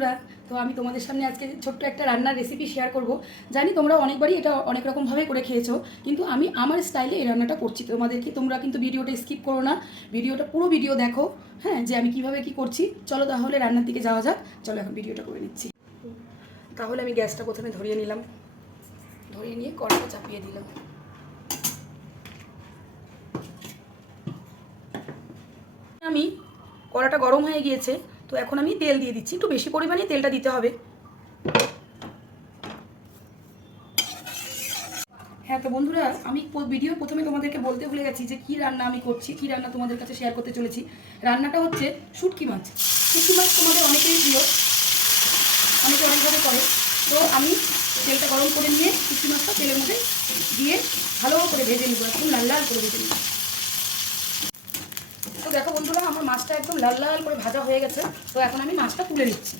বন্ধুরা, তো আমি তোমাদের সামনে আজকে ছোট্ট একটা রান্নার রেসিপি শেয়ার করব। জানি তোমরা অনেকবারই এটা অনেক রকমভাবে করে খেয়েছো, কিন্তু আমি আমার স্টাইলে এই রান্নাটা করছি। তোমরা কিন্তু ভিডিওটা স্কিপ করো না, ভিডিওটা পুরো ভিডিও দেখো, হ্যাঁ, যে আমি কিভাবে কি করছি। চলো তাহলে রান্নার দিকে যাওয়া যাক। চলো এখন ভিডিওটা করে নিচ্ছি। তাহলে আমি গ্যাসটা প্রথমে ধরিয়ে নিলাম, ধরিয়ে নিয়ে কড়াইটা চাপিয়ে দিলাম। আমি কড়াটা গরম হয়ে গিয়েছে, তো এখন আমি তেল দিয়ে দিচ্ছি। একটু বেশি পরিমাণে তেলটা দিতে হবে। হ্যাঁ, তো বন্ধুরা, আমি ভিডিও প্রথমে তোমাদেরকে বলতে ভুলে গেছি যে কী রান্না আমি করছি, কী রান্না তোমাদের কাছে শেয়ার করতে চলেছি। রান্নাটা হচ্ছে শুটকি মাছ। শুটকি মাছ তোমাদের অনেকেই প্রিয়, অনেকে অনেকভাবে করে। তো আমি তেলটা গরম করে নিয়ে শুটকি মাছটা তেলের মধ্যে দিয়ে ভালো করে ভেজে নেবো, একদম লাল লাল করে ভেজে নেবো। তো দেখো বন্ধুরা, আমার মাছটা একদম লাল লাল করে ভাজা হয়ে গেছে। তো এখন আমি মাছটা তুলে নিচ্ছি।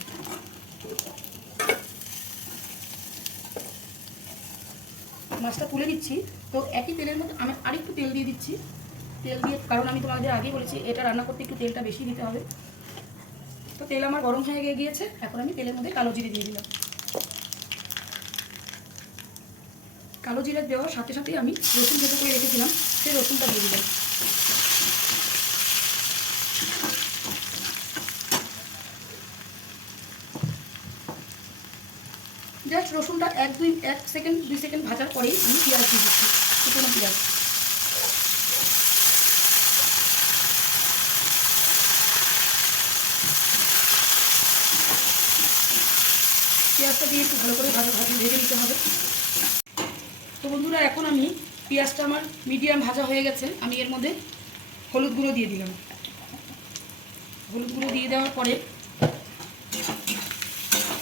মাছটা তুলে নিচ্ছি। তো একই তেলের মধ্যে আমি আরেকটু তেল দিয়ে দিচ্ছি। তেল দিয়ে, কারণ আমি তোমাদের আগেই বলেছি এটা রান্না করতে একটু তেলটা বেশি দিতে হবে। তো তেল আমার গরম হয়ে গিয়েছে, এখন আমি তেলের মধ্যে কালো জিরে দিয়ে দিলাম। কালো জিরে দেওয়ার সাথে সাথে আমি রসুন ভেজে করে রেখেছিলাম, সেই রসুনটা দিয়ে দিলাম। জাস্ট রসুনটা 1-2 সেকেন্ড ভাজার পরেই আমি পেঁয়াজ দিয়ে দিচ্ছি, শুকনো পেঁয়াজ। পেঁয়াজটা দিয়ে একটু ভালো করে ভেজে নিতে হবে। তো বন্ধুরা, এখন আমি পেঁয়াজটা আমার মিডিয়াম ভাজা হয়ে গেছে, আমি এর মধ্যে হলুদ গুঁড়ো দিয়ে দিলাম। হলুদ গুঁড়ো দিয়ে দেওয়ার পরে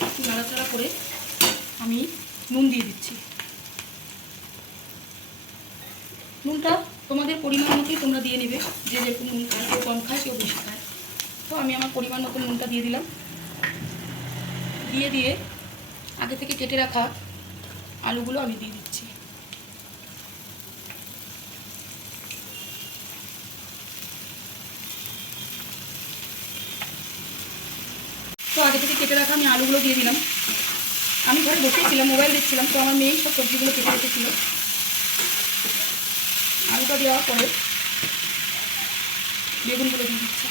একটু নাড়াচাড়া করে আমি নুন দিয়ে দিচ্ছি। নুনটা তোমাদের পরিমাণ মতোই তোমরা দিয়ে নেবে, যে যেরকম নুন খায়, কেউ কম খায় কেউ বেশি খায়। তো আমি আমার পরিমাণ মতো নুনটা দিয়ে দিলাম। দিয়ে আগে থেকে কেটে রাখা আলুগুলো আমি দিয়ে দিচ্ছি। তো আগে থেকে কেটে রাখা আমি আলুগুলো দিয়ে দিলাম। আমি ঘরে বসেছিলাম, মোবাইল দেখছিলাম, তো আমার মেয়েই সব সবজিগুলো কেটে রেখেছিল। আলুটা দেওয়ার পরে বেগুনগুলো দিয়ে দিচ্ছি।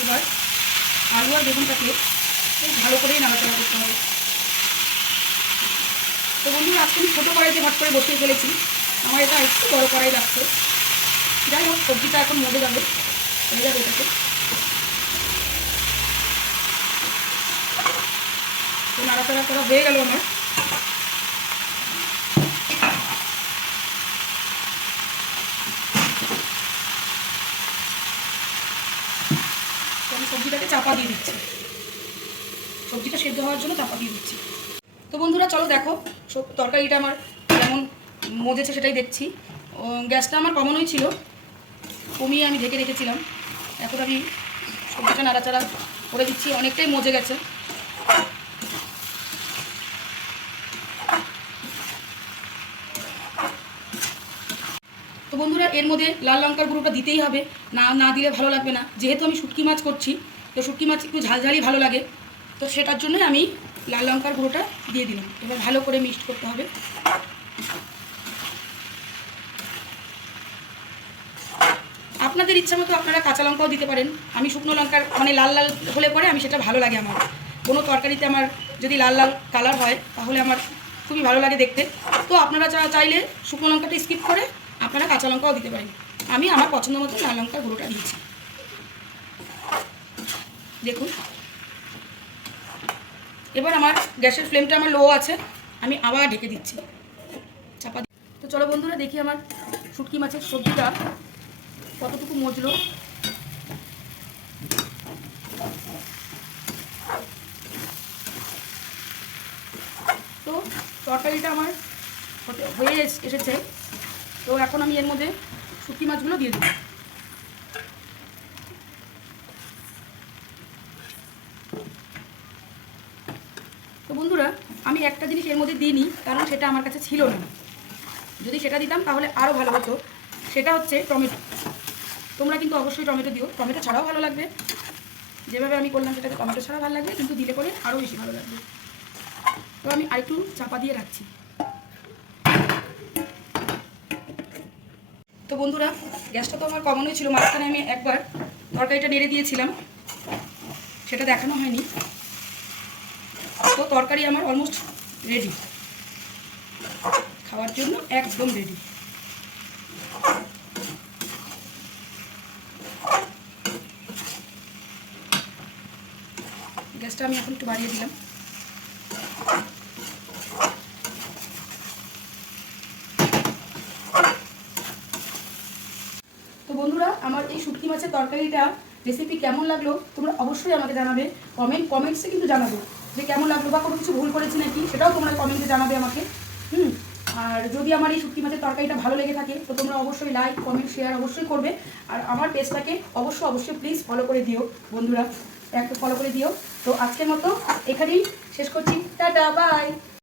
এবার আলু আর বেগুনটাকে ভালো করেই নাড়াচাড়া করতে হবে। তো বন্ধুরা, আজকে আমি ছোটো কড়াইতে ভাত করে বসিয়ে ফেলেছি, আমার এটা একটু বড়ো কড়াই লাগছে। যাই হোক, সবজিটা এখন মজে যাবে, হয়ে যাবে এটাকে। তো নাড়াচাড়া করা হয়ে গেল আমার। তো আমি সবজিটাকে চাপা দিয়ে দিচ্ছি, সবজিটা সেদ্ধ হওয়ার জন্য চাপা দিয়ে দিচ্ছি। তো বন্ধুরা, চলো দেখো সব তরকারিটা আমার কেমন মজেছে সেটাই দেখছি। গ্যাসটা আমার কমানোই ছিল, কমিয়ে আমি ঢেকে রেখেছিলাম। এখন আমি সবজিটা নাড়াচাড়া করে দিচ্ছি, অনেকটাই মজে গেছে। তো বন্ধুরা, এর মধ্যে লাল লঙ্কার গুঁড়োটা দিতেই হবে, না দিলে ভালো লাগবে না। যেহেতু আমি শুটকি মাছ করছি, তো শুটকি মাছ একটু ঝালঝালই ভালো লাগে, তো সেটার জন্যই আমি লাল লঙ্কার গুঁড়োটা দিয়ে দিলাম। এবার ভালো করে মিক্সড করতে হবে। আপনাদের ইচ্ছা মতো আপনারা কাঁচা লঙ্কাও দিতে পারেন। আমি শুকনো লঙ্কার মানে লাল লাল হলে পরে আমি সেটা ভালো লাগে। আমার কোনো তরকারিতে আমার যদি লাল লাল কালার হয় তাহলে আমার খুবই ভালো লাগে দেখতে। তো আপনারা চাইলে শুকনো লঙ্কাটা স্কিপ করে আপনারা কাঁচা লঙ্কাও দিতে পারেন। আমি আমার পছন্দ মতো লাল লঙ্কার গুঁড়োটা দিয়েছি। দেখুন, এবার আমার গ্যাসের ফ্লেমটা আমার লো আছে, আমি আবার ঢেকে দিচ্ছি চাপা। তো চলো বন্ধুরা, দেখি আমার শুটকি মাছের সবজিটা কতটুকু মজলো। তো তরকারিটা আমার হয়ে এসেছে। তো এখন আমি এর মধ্যে শুটকি মাছগুলো দিয়ে দেবো। তো বন্ধুরা, আমি একটা জিনিস এর মধ্যে দিইনি, কারণ সেটা আমার কাছে ছিল না। যদি সেটা দিতাম তাহলে আরও ভালো হতো। সেটা হচ্ছে টমেটো। তোমরা কিন্তু অবশ্যই টমেটো দিও, টমেটো ছাড়াও ভালো লাগবে। যেভাবে আমি করলাম সেটাতে টমেটো ছাড়াও ভালো লাগবে, কিন্তু দিলে পরে আরও বেশি ভালো লাগবে। তো আমি আরেকটু চাপা দিয়ে রাখছি। তো বন্ধুরা, গ্যাসটা তো আমার কমানোই ছিল, মাঝখানে আমি একবার তরকারিটা নেড়ে দিয়েছিলাম, সেটা দেখানো হয়নি। তো তরকারি আমার অলমোস্ট রেডি, খাওয়ার জন্য একদম রেডি। গ্যাসটা আমি এখন একটু বাড়িয়ে দিলাম। তো বন্ধুরা, আমার এই শুটকি মাছের তরকারিটা রেসিপি কেমন লাগলো তোমরা অবশ্যই আমাকে জানাবে। কমেন্টসে কিন্তু জানাবে যে কেমন লাগলো, বা কোনো কিছু ভুল করেছি নাকি সেটাও তোমরা কমেন্টে জানাবে আমাকে। আর যদি আমার এই শুটকি মাছের তরকারিটা ভালো লেগে থাকে তো তোমরা অবশ্যই লাইক, কমেন্ট, শেয়ার অবশ্যই করবে। আর আমার পেজটাকে অবশ্যই প্লিজ ফলো করে দিও বন্ধুরা, একটু ফলো করে দিও। তো আজকের মতো এখানেই শেষ করছি, টাটা, বাই।